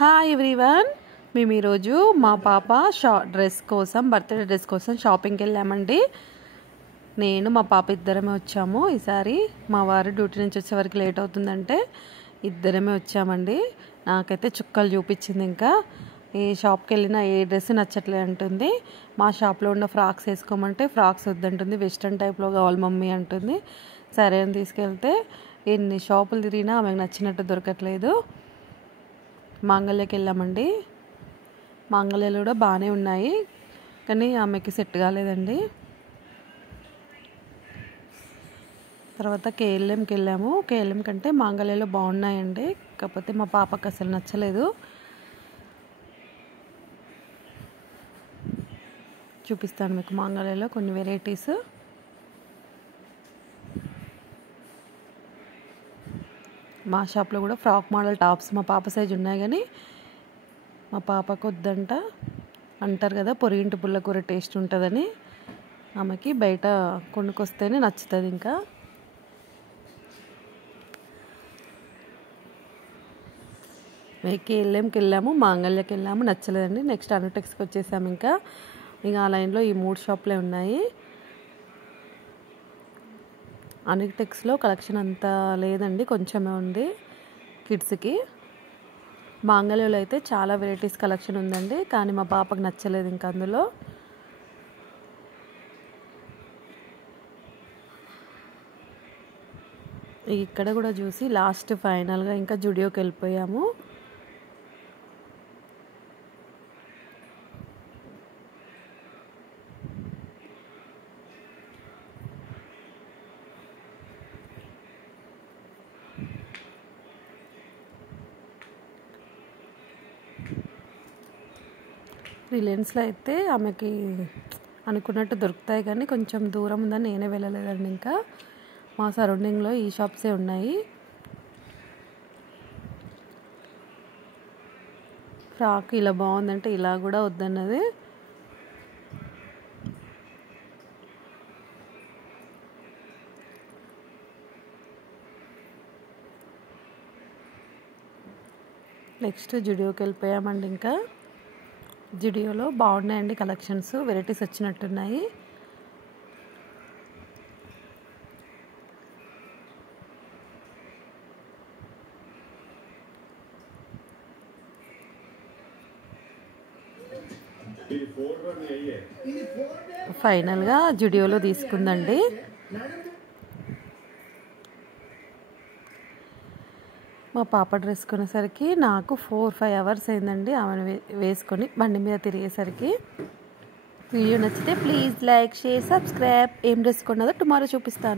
Hi everyone, మేము ఈరోజు మా పాప బర్త్డే డ్రెస్ కోసం షాపింగ్కి వెళ్ళామండి. నేను మా పాప ఇద్దరమే వచ్చాము. ఈసారి మా వారు డ్యూటీ నుంచి వచ్చే వరకు లేట్ అవుతుందంటే ఇద్దరమే వచ్చామండి. నాకైతే చుక్కలు చూపించింది. ఇంకా ఏ షాప్కి వెళ్ళినా ఏ డ్రెస్ నచ్చట్లే అంటుంది. మా షాప్లో ఉన్న ఫ్రాక్స్ వేసుకోమంటే ఫ్రాక్స్ వద్దంటుంది, వెస్ట్రన్ టైప్లో కావాలి మమ్మీ అంటుంది. సరే అని తీసుకెళ్తే ఎన్ని షాపులు తిరిగినా ఆమెకు నచ్చినట్టు దొరకట్లేదు. మాంగళ్యకి వెళ్ళామండి. మాంగళ్యలు కూడా బాగానే ఉన్నాయి, కానీ ఆమెకి సెట్ కాలేదండి. తర్వాత కేఎల్ఎంకి వెళ్ళాము. కేఎల్ఎం కంటే మాంగళ్యలో బాగున్నాయండి, కాకపోతే మా పాపకు అసలు నచ్చలేదు. చూపిస్తాను మీకు మాంగళ్యలో కొన్ని వెరైటీస్. మా షాప్లో కూడా ఫ్రాక్ మోడల్ టాప్స్ మా పాప సైజు ఉన్నాయి, కానీ మా పాపకు వద్దంట. అంటారు కదా పొరిగింటి పుల్లకూర టేస్ట్ ఉంటుందని, ఆమెకి బయట కొనుక్కొస్తేనే నచ్చుతుంది. ఇంకా కేఎల్ఎంకి వెళ్ళాము, మాంగళ్యకి వెళ్ళాము, నచ్చలేదండి. నెక్స్ట్ అనుటెక్స్కి వచ్చేసాము. ఇంకా ఆ లైన్లో ఈ 3 షాపులే ఉన్నాయి. అనుటెక్స్లో కలెక్షన్ అంతా లేదండి, కొంచెమే ఉంది కిడ్స్కి. మాంగళ్యలో అయితే చాలా వెరైటీస్ కలెక్షన్ ఉందండి, కానీ మా పాపకు నచ్చలేదు. ఇంకా అందులో ఇక్కడ కూడా చూసి లాస్ట్ ఫైనల్గా ఇంకా జుడియోకి వెళ్ళిపోయాము. రిలయన్స్లో అయితే ఆమెకి అనుకున్నట్టు దొరుకుతాయి, కానీ కొంచెం దూరం ఉందని నేనే వెళ్ళలేదండి. ఇంకా మా సరౌండింగ్లో ఈ షాప్సే ఉన్నాయి. ఫ్రాక్ ఇలా బాగుందంటే ఇలా కూడా వద్దన్నది. నెక్స్ట్ జుడియోకి వెళ్ళిపోయామండి. ఇంకా జుడియోలో బాగున్నాయండి కలెక్షన్స్, వెరైటీస్ వచ్చినట్టున్నాయి. ఫైనల్గా జుడియోలో తీసుకుందండి. మా పాప డ్రెస్ కొనేసరికి నాకు 4-5 అవర్స్ అయిందండి ఆమెను వేసుకొని బండి మీద తిరిగేసరికి. వీడియో నచ్చితే ప్లీజ్ లైక్, షేర్, సబ్స్క్రైబ్. ఏం డ్రెస్ కొన్నదో టుమారో చూపిస్తాను.